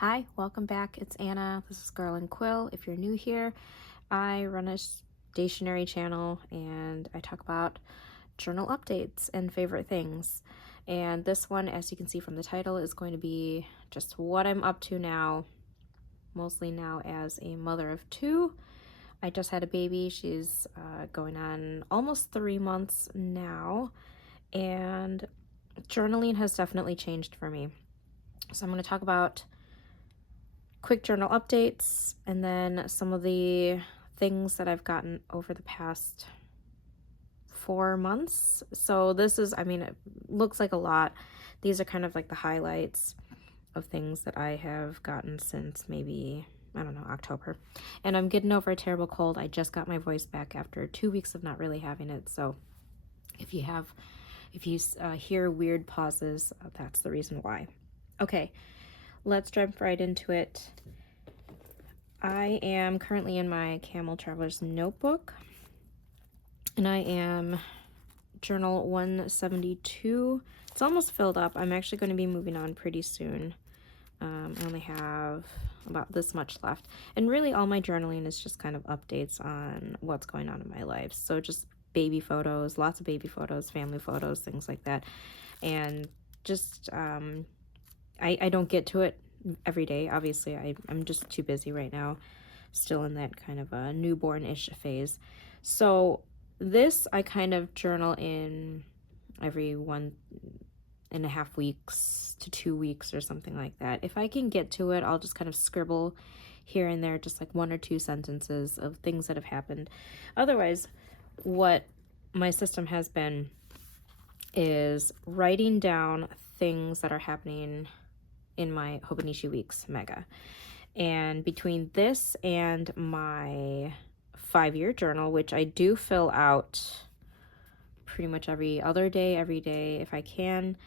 Hi, welcome back. It's Anna. This is Girl and Quill. If you're new here, I run a stationery channel and I talk about journal updates and favorite things. And this one, as you can see from the title, is going to be just what I'm up to now, mostly now as a mother of two. I just had a baby. She's going on almost 3 months now, and journaling has definitely changed for me. So I'm going to talk about quick journal updates and then some of the things that I've gotten over the past 4 months. So this is, it looks like a lot. These are kind of like the highlights of things that I have gotten since maybe, I don't know, October. And I'm getting over a terrible cold. I just got my voice back after 2 weeks of not really having it. So if you hear weird pauses, that's the reason why. Okay, let's jump right into it. I am currently in my Camel Traveler's notebook, and I am journal 172. It's almost filled up. I'm actually going to be moving on pretty soon. I only have about this much left, and really all my journaling is just kind of updates on what's going on in my life. So just baby photos, lots of baby photos, family photos, things like that. And just I don't get to it every day. Obviously, I'm just too busy right now, still in that kind of a newborn-ish phase. So this I kind of journal in every 1.5 weeks to 2 weeks or something like that. If I can get to it, I'll just kind of scribble here and there, just like 1 or 2 sentences of things that have happened. Otherwise, what my system has been is writing down things that are happening in my Hobonichi Weeks Mega. And between this and my 5-year journal, which I do fill out pretty much every other day, every day if I can,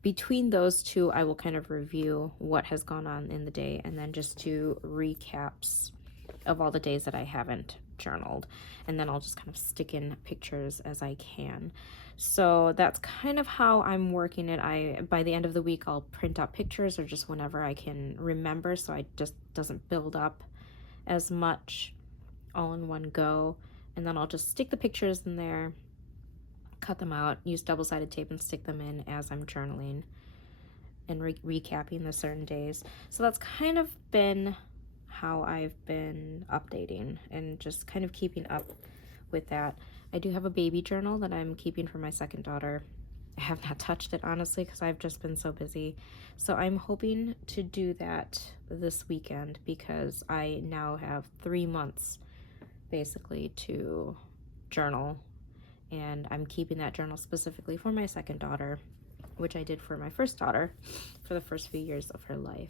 between those two, I will kind of review what has gone on in the day and then just do recaps of all the days that I haven't journaled. And then I'll just kind of stick in pictures as I can. So that's kind of how I'm working it. By the end of the week, I'll print out pictures or just whenever I can remember, so I just doesn't build up as much all in one go. And then I'll just stick the pictures in there, cut them out, use double-sided tape and stick them in as I'm journaling and recapping the certain days. So that's kind of been how I've been updating and just kind of keeping up with that. I do have a baby journal that I'm keeping for my second daughter. I have not touched it, honestly, because I've just been so busy. So I'm hoping to do that this weekend because I now have 3 months basically to journal, and I'm keeping that journal specifically for my second daughter, which I did for my first daughter for the first few years of her life.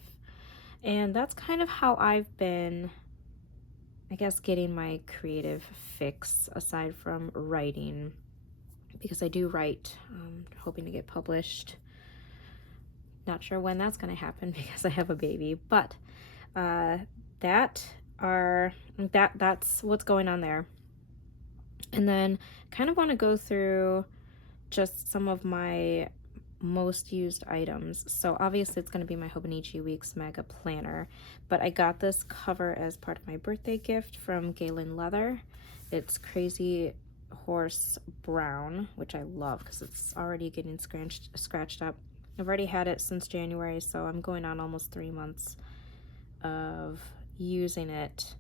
And that's kind of how I've been, I guess, getting my creative fix aside from writing, because I do write, hoping to get published. Not sure when that's going to happen because I have a baby, but that's what's going on there. And then kind of want to go through just some of my most used items. So obviously it's going to be my Hobonichi Weeks Mega Planner, but I got this cover as part of my birthday gift from Galen Leather. It's Crazy Horse Brown, which I love because it's already getting scratched up. I've already had it since January, so I'm going on almost 3 months of using it,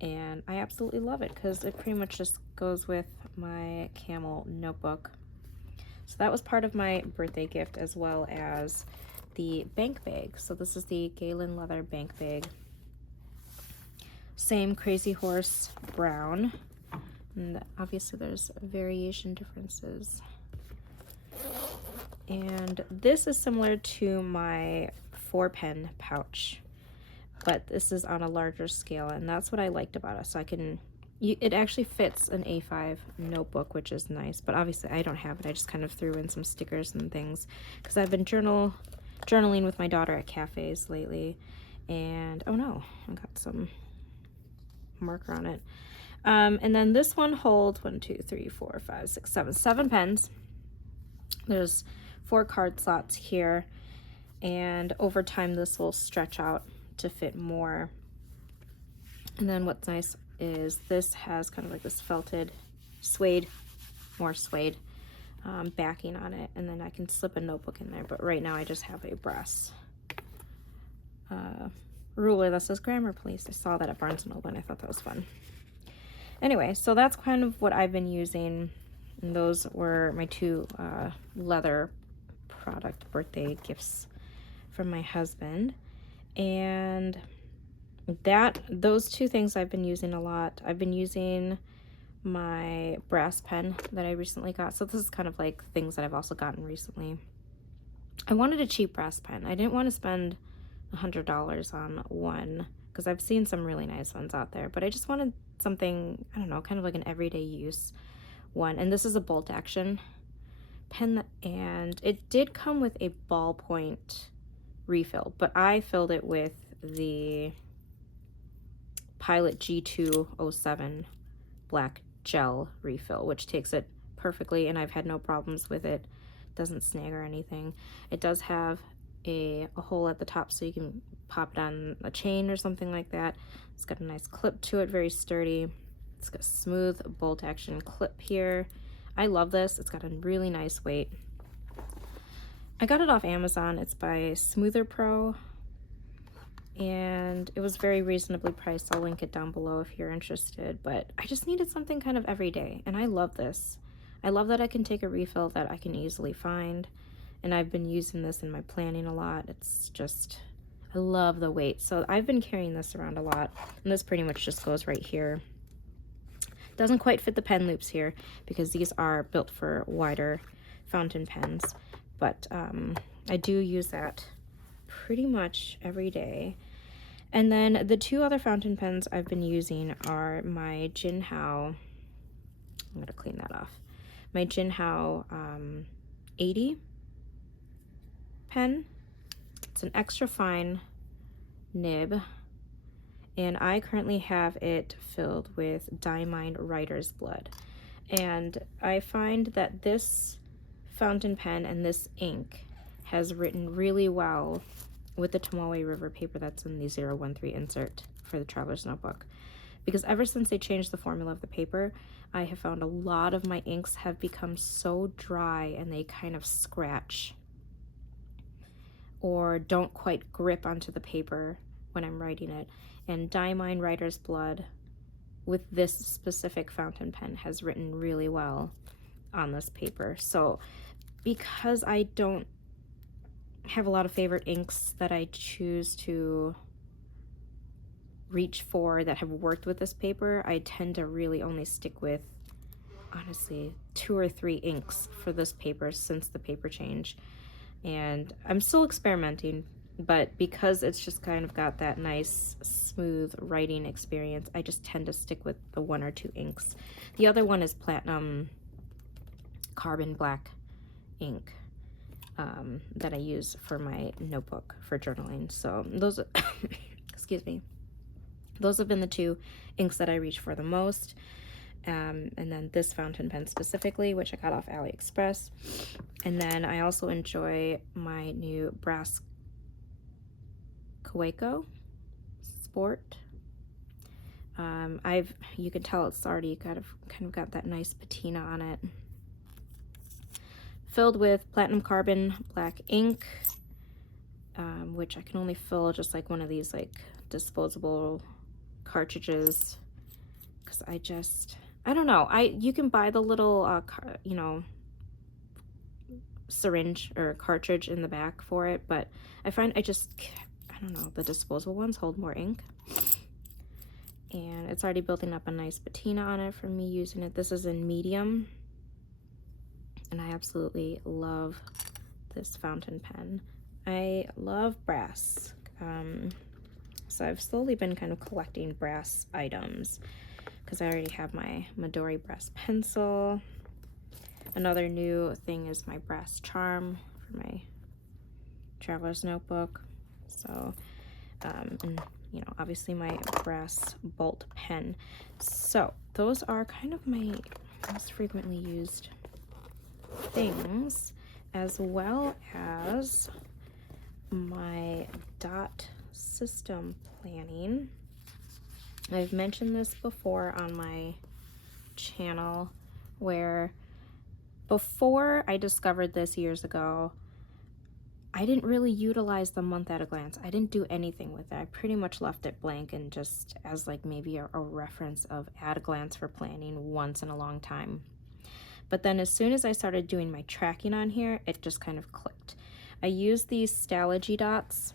and I absolutely love it because it pretty much just goes with my Camel notebook. So that was part of my birthday gift, as well as the bank bag. So this is the Galen Leather bank bag. Same Crazy Horse Brown. And obviously there's variation differences. And this is similar to my 4-pen pouch, but this is on a larger scale, and that's what I liked about it. So it actually fits an A5 notebook, which is nice, but obviously I don't have it. I just kind of threw in some stickers and things because I've been journaling with my daughter at cafes lately, and oh no, I got some marker on it. And then this one holds 7 pens. There's 4 card slots here, and over time this will stretch out to fit more. And then what's nice is this has kind of like this felted suede, more suede backing on it, and then I can slip a notebook in there. But right now I just have a brass ruler that says grammar please. I saw that at Barnes & Noble and I thought that was fun. Anyway, so that's kind of what I've been using, and those were my two leather product birthday gifts from my husband. And those two things I've been using a lot. I've been using my brass pen that I recently got. So this is kind of like things that I've also gotten recently. I wanted a cheap brass pen. I didn't want to spend $100 on one because I've seen some really nice ones out there, but I just wanted something, I don't know, kind of like an everyday use one. And this is a bolt action pen, and it did come with a ballpoint refill, but I filled it with the Pilot G207 black gel refill, which takes it perfectly, and I've had no problems with it. Doesn't snag or anything. It does have a hole at the top so you can pop it on a chain or something like that. It's got a nice clip to it, very sturdy. It's got a smooth bolt action clip here. I love this. It's got a really nice weight. I got it off Amazon. It's by Smoother Pro, and it was very reasonably priced. I'll link it down below if you're interested, but I just needed something kind of everyday, and I love this. I love that I can take a refill that I can easily find, and I've been using this in my planning a lot. It's just, I love the weight. So I've been carrying this around a lot, and this pretty much just goes right here. Doesn't quite fit the pen loops here because these are built for wider fountain pens, but I do use that pretty much every day. And then the two other fountain pens I've been using are my Jinhao, I'm gonna clean that off, my Jinhao 80 pen. It's an extra fine nib, and I currently have it filled with Diamine Writer's Blood. And I find that this fountain pen and this ink has written really well with the Tomoe River paper that's in the 013 insert for the Traveler's Notebook. Because ever since they changed the formula of the paper, I have found a lot of my inks have become so dry and they kind of scratch or don't quite grip onto the paper when I'm writing it. And Diamine Writer's Blood with this specific fountain pen has written really well on this paper. So because I don't have a lot of favorite inks that I choose to reach for that have worked with this paper, I tend to really only stick with, honestly, 2 or 3 inks for this paper since the paper change. And I'm still experimenting, but because it's just kind of got that nice smooth writing experience, I just tend to stick with the 1 or 2 inks. The other one is Platinum Carbon Black ink that I use for my notebook for journaling. So those excuse me, those have been the 2 inks that I reach for the most. And then this fountain pen specifically, which I got off AliExpress. And then I also enjoy my new brass Kaweco Sport. You can tell it's already kind of got that nice patina on it. Filled with platinum carbon black ink, which I can only fill just like one of these like disposable cartridges, because I don't know. You can buy the little you know, syringe or cartridge in the back for it, but I find I don't know, the disposable ones hold more ink, and it's already building up a nice patina on it from me using it. This is in medium, and I absolutely love this fountain pen. I love brass, so I've slowly been kind of collecting brass items because I already have my Midori brass pencil. Another new thing is my brass charm for my Traveler's Notebook. So, and you know, obviously my brass bolt pen. So those are kind of my most frequently used things, as well as my dot system planning. I've mentioned this before on my channel, where before I discovered this years ago, I didn't really utilize the month at a glance. I didn't do anything with it. I pretty much left it blank and just as like maybe a reference of at a glance for planning once in a long time. But then as soon as I started doing my tracking on here, it just kind of clicked. I use these Stalogy dots,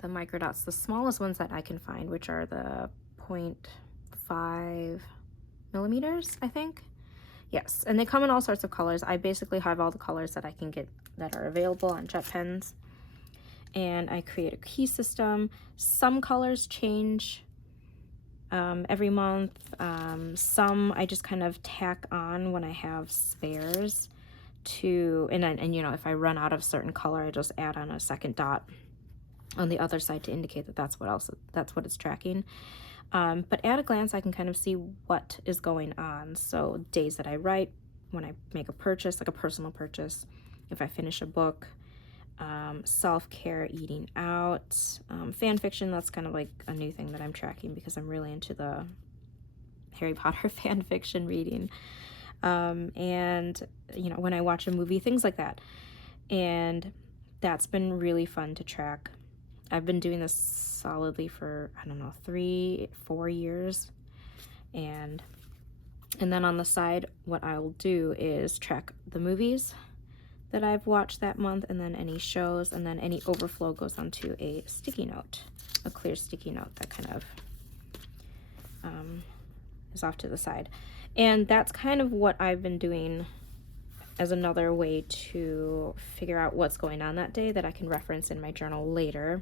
the micro dots, the smallest ones that I can find, which are the 0.5 millimeters, I think. Yes, and they come in all sorts of colors. I basically have all the colors that I can get that are available on Jetpens. And I create a key system. Some colors change every month. Some I just kind of tack on when I have spares to, and you know, if I run out of certain color, I just add on a second dot on the other side to indicate that that's what it's tracking. But at a glance, I can kind of see what is going on. So days that I write, when I make a purchase, like a personal purchase, if I finish a book, self-care, eating out, fan fiction, that's kind of like a new thing that I'm tracking because I'm really into the Harry Potter fan fiction reading. And, you know, when I watch a movie, things like that. And that's been really fun to track. I've been doing this solidly for, I don't know, 3-4 years. And then on the side, what I'll do is track the movies that I've watched that month, and then any shows, and then any overflow goes onto a sticky note, a clear sticky note that kind of is off to the side. And that's kind of what I've been doing as another way to figure out what's going on that day that I can reference in my journal later.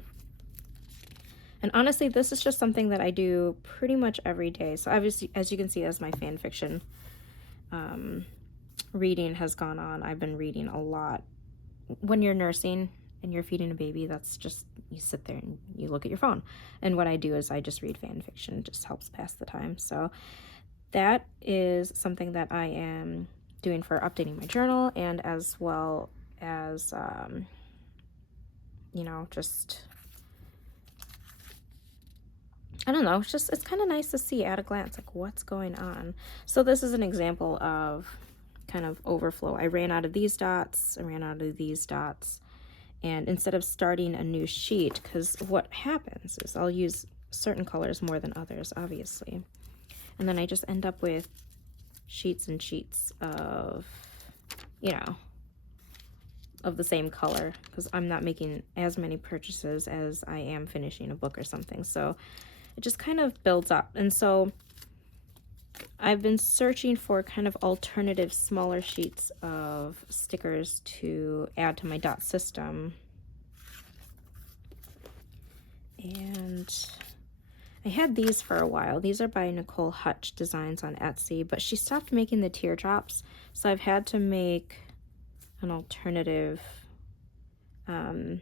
And honestly, this is just something that I do pretty much every day. So obviously, as you can see, as my fan fiction reading has gone on, I've been reading a lot. When you're nursing and you're feeding a baby, that's just, you sit there and you look at your phone. And what I do is I just read fan fiction. It just helps pass the time. So that is something that I am doing for updating my journal, and as well as, you know, just, I don't know, it's kind of nice to see at a glance, like, what's going on. So this is an example of kind of overflow. I ran out of these dots, and instead of starting a new sheet, because what happens is I'll use certain colors more than others, obviously. And then I just end up with sheets and sheets of, you know, of the same color, because I'm not making as many purchases as I am finishing a book or something. So it just kind of builds up. And so I've been searching for kind of alternative smaller sheets of stickers to add to my dot system. And I had these for a while. These are by Nicole Hutch Designs on Etsy, but she stopped making the teardrops, so I've had to make an alternative, I don't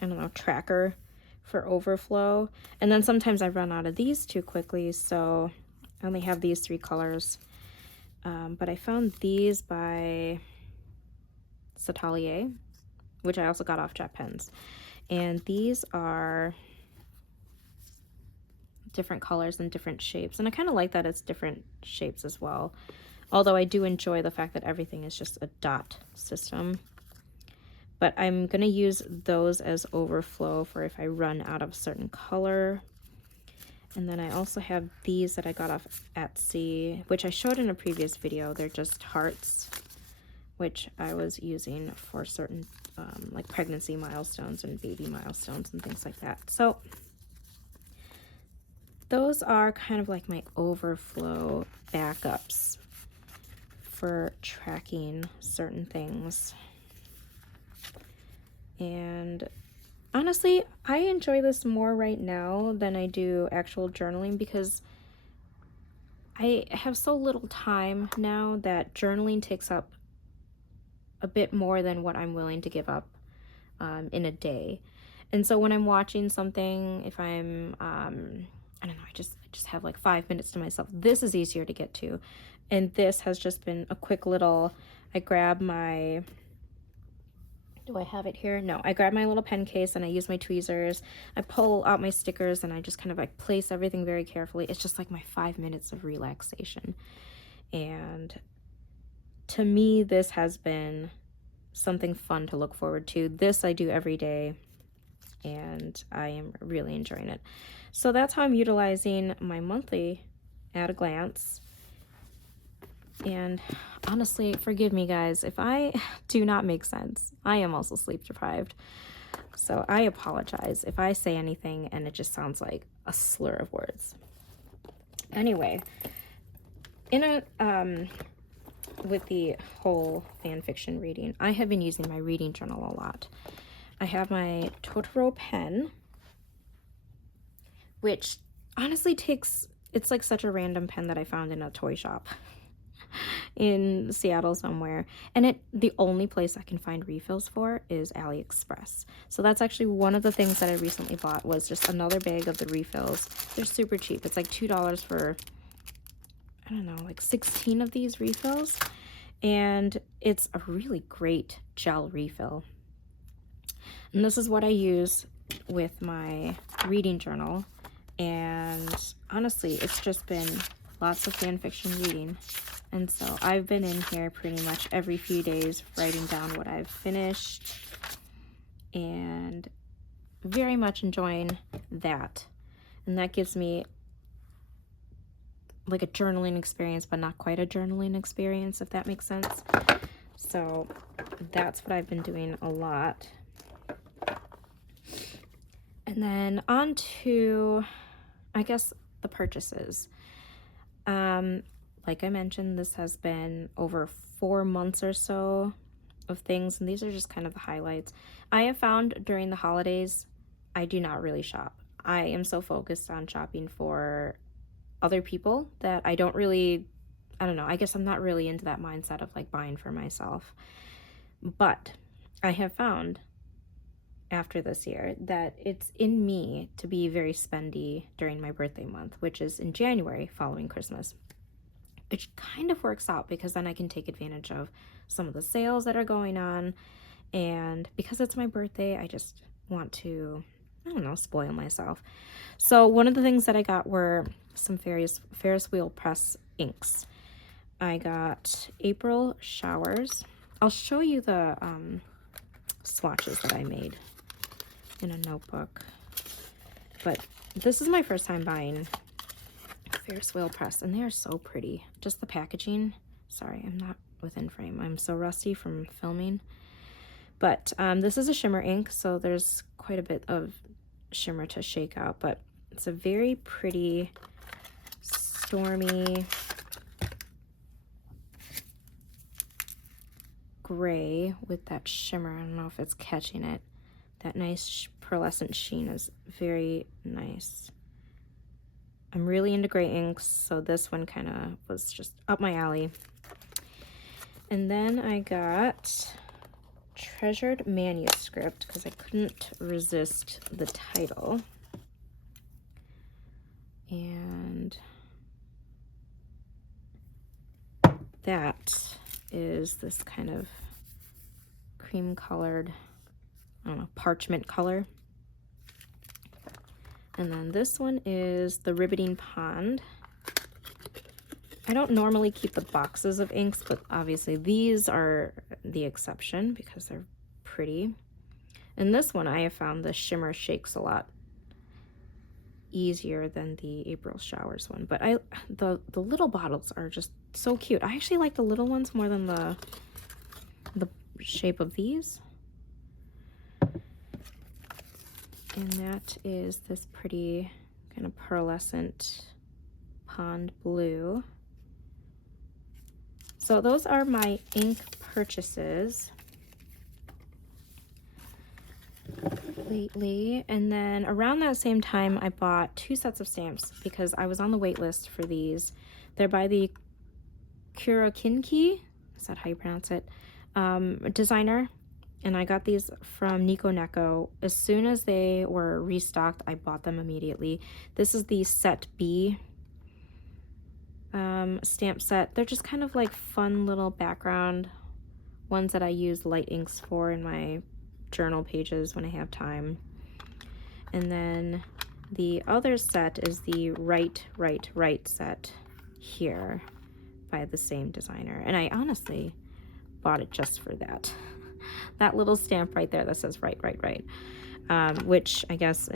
know, tracker for overflow. And then sometimes I run out of these too quickly, so I only have these 3 colors. But I found these by Sautelier, which I also got off Jetpens. And these are different colors and different shapes, and I kind of like that it's different shapes as well, although I do enjoy the fact that everything is just a dot system. But I'm going to use those as overflow for if I run out of a certain color. And then I also have these that I got off Etsy, which I showed in a previous video. They're just hearts, which I was using for certain like pregnancy milestones and baby milestones and things like that. So those are kind of like my overflow backups for tracking certain things. And honestly, I enjoy this more right now than I do actual journaling, because I have so little time now that journaling takes up a bit more than what I'm willing to give up in a day. And so when I'm watching something, if I'm I don't know, I just have like 5 minutes to myself, this is easier to get to. And this has just been a quick little, I grab my Do I have it here? No, I grab my little pen case and I use my tweezers. I pull out my stickers and I just kind of like place everything very carefully. It's just like my 5 minutes of relaxation. And to me, this has been something fun to look forward to. This I do every day and I am really enjoying it. So that's how I'm utilizing my monthly at a glance. And honestly, forgive me guys, if I do not make sense. I am also sleep deprived. So I apologize if I say anything and it just sounds like a slur of words. Anyway, with the whole fan fiction reading, I have been using my reading journal a lot. I have my Totoro pen, which honestly it's like such a random pen that I found in a toy shop in Seattle somewhere, and the only place I can find refills for is AliExpress. So that's actually one of the things that I recently bought, was just another bag of the refills. They're super cheap. It's like $2 for, I don't know, like 16 of these refills, and it's a really great gel refill. And this is what I use with my reading journal, and honestly, it's just been lots of fan fiction reading. And so I've been in here pretty much every few days writing down what I've finished, and very much enjoying that. And that gives me like a journaling experience, but not quite a journaling experience, if that makes sense. So that's what I've been doing a lot. And then on to, I guess, the purchases. Like I mentioned, this has been over 4 months or so of things, and these are just kind of the highlights. I have found during the holidays, I do not really shop. I am so focused on shopping for other people that I don't know, I guess I'm not really into that mindset of like buying for myself. But I have found after this year that it's in me to be very spendy during my birthday month, which is in January following Christmas. Which kind of works out because then I can take advantage of some of the sales that are going on. And because it's my birthday, I just want to, I don't know, spoil myself. So one of the things that I got were some Ferris wheel press inks. I got April Showers. I'll show you the swatches that I made in a notebook. But this is my first time buying Ferris wheel press, and they are so pretty. Just the packaging. Sorry, I'm not within frame. I'm so rusty from filming. But this is a shimmer ink, so there's quite a bit of shimmer to shake out, but it's a very pretty, stormy gray with that shimmer. I don't know if it's catching it. That nice pearlescent sheen is very nice. I'm really into gray inks, so this one kind of was just up my alley. And then I got Treasured Manuscript because I couldn't resist the title. And that is this kind of cream colored, I don't know, parchment color. And then this one is the Riveting Pond. I don't normally keep the boxes of inks, but obviously these are the exception because they're pretty. And this one, I have found the shimmer shakes a lot easier than the April Showers one. But the little bottles are just so cute. I actually like the little ones more than the shape of these. And that is this pretty kind of pearlescent pond blue. So those are my ink purchases lately. And then around that same time, I bought 2 sets of stamps because I was on the wait list for these. They're by the Kurukynki, is that how you pronounce it, designer. And I got these from Niconeco. As soon as they were restocked, I bought them immediately. This is the Set B stamp set. They're just kind of like fun little background ones that I use light inks for in my journal pages when I have time. And then the other set is the Write, Write, Write set here by the same designer. And I honestly bought it just for that. That little stamp right there that says Write, Write, Write. Which I guess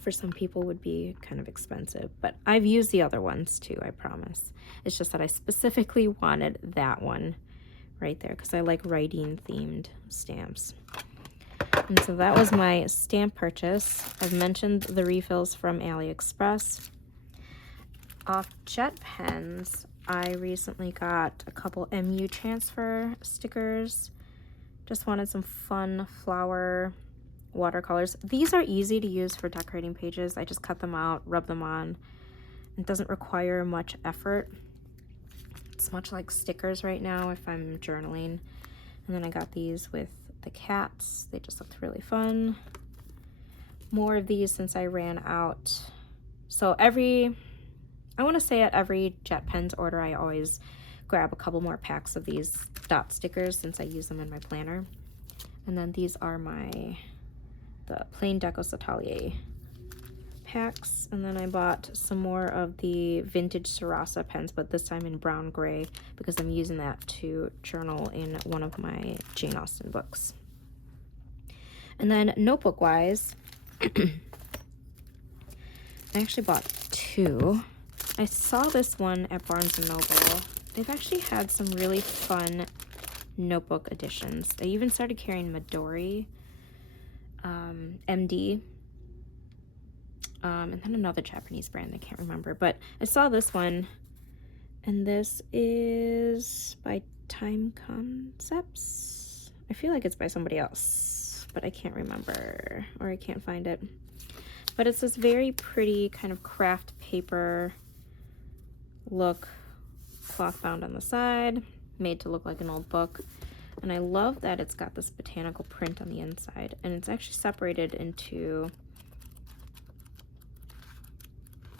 for some people would be kind of expensive. But I've used the other ones too, I promise. It's just that I specifically wanted that one right there because I like writing themed stamps. And so that was my stamp purchase. I've mentioned the refills from AliExpress. Off Jetpens, I recently got a couple MU transfer stickers. Just wanted some fun flower watercolors. These are easy to use for decorating pages. I just cut them out, rub them on. It doesn't require much effort. It's much like stickers right now if I'm journaling. And then I got these with the cats. They just looked really fun. More of these since I ran out. So I want to say at every Jetpens order, I always grab a couple more packs of these dot stickers since I use them in my planner. And then these are the plain deco Sautelier packs. And then I bought some more of the vintage Sarasa pens, but this time in brown gray because I'm using that to journal in one of my Jane Austen books. And then notebook wise, I actually bought two. I saw this one at Barnes & Noble. They've actually had some really fun notebook editions. They even started carrying Midori, MD, and then another Japanese brand I can't remember. But I saw this one, and this is by Time Concepts. I feel like it's by somebody else, but I can't remember, or I can't find it. But it's this very pretty kind of craft paper look, cloth bound on the side, made to look like an old book. And I love that it's got this botanical print on the inside, and it's actually separated into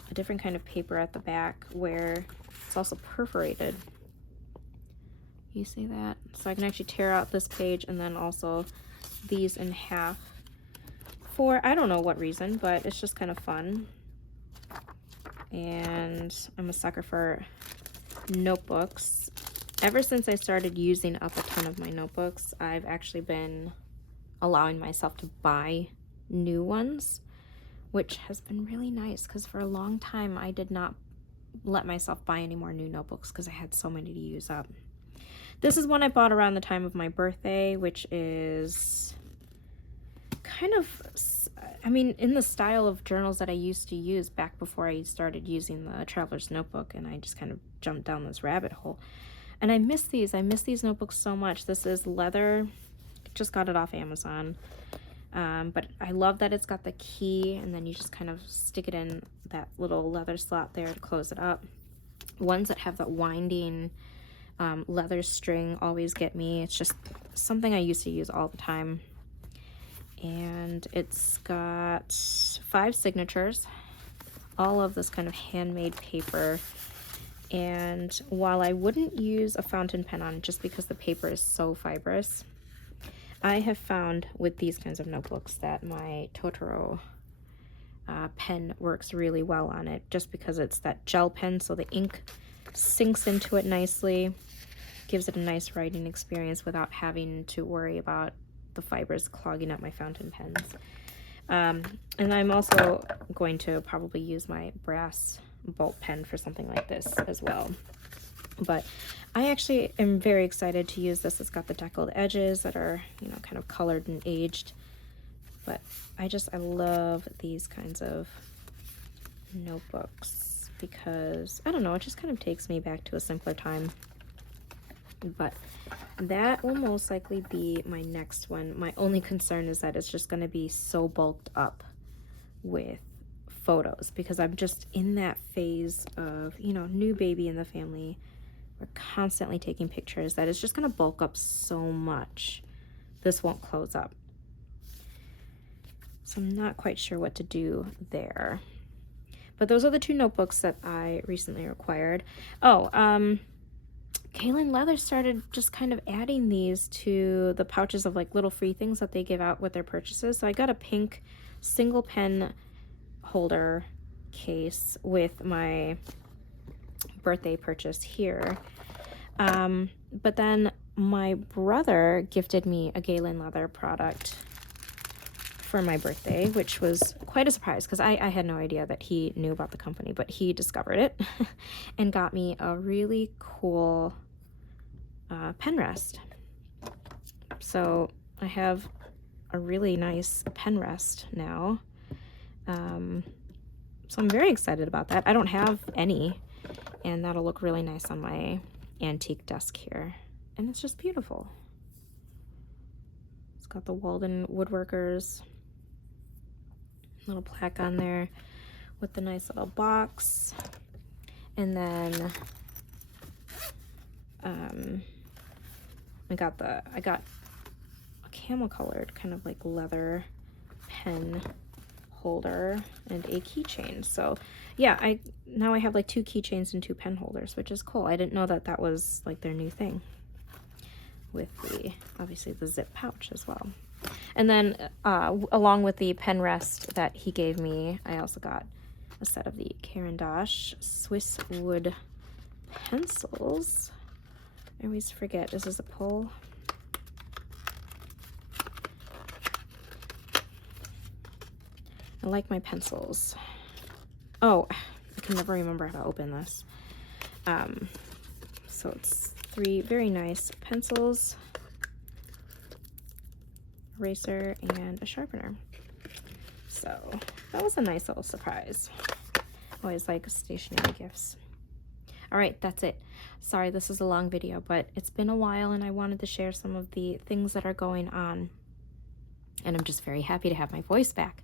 a different kind of paper at the back where it's also perforated. You see that? So I can actually tear out this page and then also these in half for, I don't know what reason, but it's just kind of fun. And I'm a sucker for notebooks. Ever since I started using up a ton of my notebooks, I've actually been allowing myself to buy new ones, which has been really nice because for a long time I did not let myself buy any more new notebooks because I had so many to use up. This is one I bought around the time of my birthday, which is kind of, I mean, in the style of journals that I used to use back before I started using the Traveler's Notebook, and I just kind of jumped down this rabbit hole. And I miss these notebooks so much. This is leather, just got it off Amazon. But I love that it's got the key, and then you just kind of stick it in that little leather slot there to close it up. Ones that have that winding leather string always get me. It's just something I used to use all the time. And it's got 5 signatures, all of this kind of handmade paper. And while I wouldn't use a fountain pen on it just because the paper is so fibrous, I have found with these kinds of notebooks that my Totoro pen works really well on it, just because it's that gel pen, so the ink sinks into it nicely, gives it a nice writing experience without having to worry about the fibers clogging up my fountain pens. And I'm also going to probably use my brass bolt pen for something like this as well. But I actually am very excited to use this. It's got the deckled edges that are, you know, kind of colored and aged. But I love these kinds of notebooks because, I don't know, it just kind of takes me back to a simpler time. But that will most likely be my next one. My only concern is that it's just going to be so bulked up with photos because I'm just in that phase of, you know, new baby in the family. We're constantly taking pictures that it's just going to bulk up so much. This won't close up. So I'm not quite sure what to do there. But those are the 2 notebooks that I recently acquired. Oh, Galen Leather started just kind of adding these to the pouches of like little free things that they give out with their purchases. So I got a pink single pen holder case with my birthday purchase here. But then my brother gifted me a Galen Leather product for my birthday, which was quite a surprise because I had no idea that he knew about the company, but he discovered it and got me a really cool pen rest. So I have a really nice pen rest now. So I'm very excited about that. I don't have any, and that'll look really nice on my antique desk here. And it's just beautiful. It's got the Walden Woodworkers little plaque on there with the nice little box. And then I got a camel colored kind of like leather pen holder and a keychain. So yeah, now I have like 2 keychains and 2 pen holders, which is cool. I didn't know that that was like their new thing, with the obviously the zip pouch as well. And then along with the pen rest that he gave me, I also got a set of the Caran d'Ache Swiss wood pencils. I always forget, this is a pull. I like my pencils. Oh, I can never remember how to open this. So it's 3 very nice pencils, eraser, and a sharpener. So that was a nice little surprise. Always like stationery gifts. All right, that's it. Sorry, this is a long video, but it's been a while and I wanted to share some of the things that are going on. And I'm just very happy to have my voice back.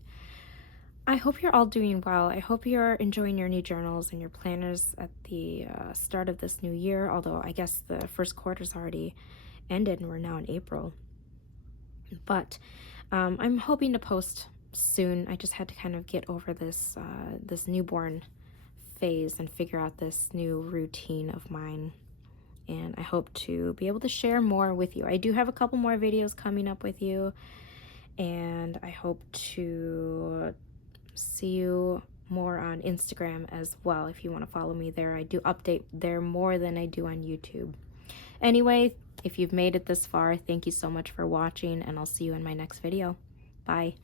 I hope you're all doing well. I hope you're enjoying your new journals and your planners at the start of this new year, although I guess the first quarter's already ended and we're now in April. But I'm hoping to post soon. I just had to kind of get over this this newborn phase and figure out this new routine of mine. And I hope to be able to share more with you. I do have a couple more videos coming up with you, and I hope to see you more on Instagram as well. If you want to follow me there, I do update there more than I do on YouTube. Anyway, if you've made it this far, thank you so much for watching, and I'll see you in my next video. Bye.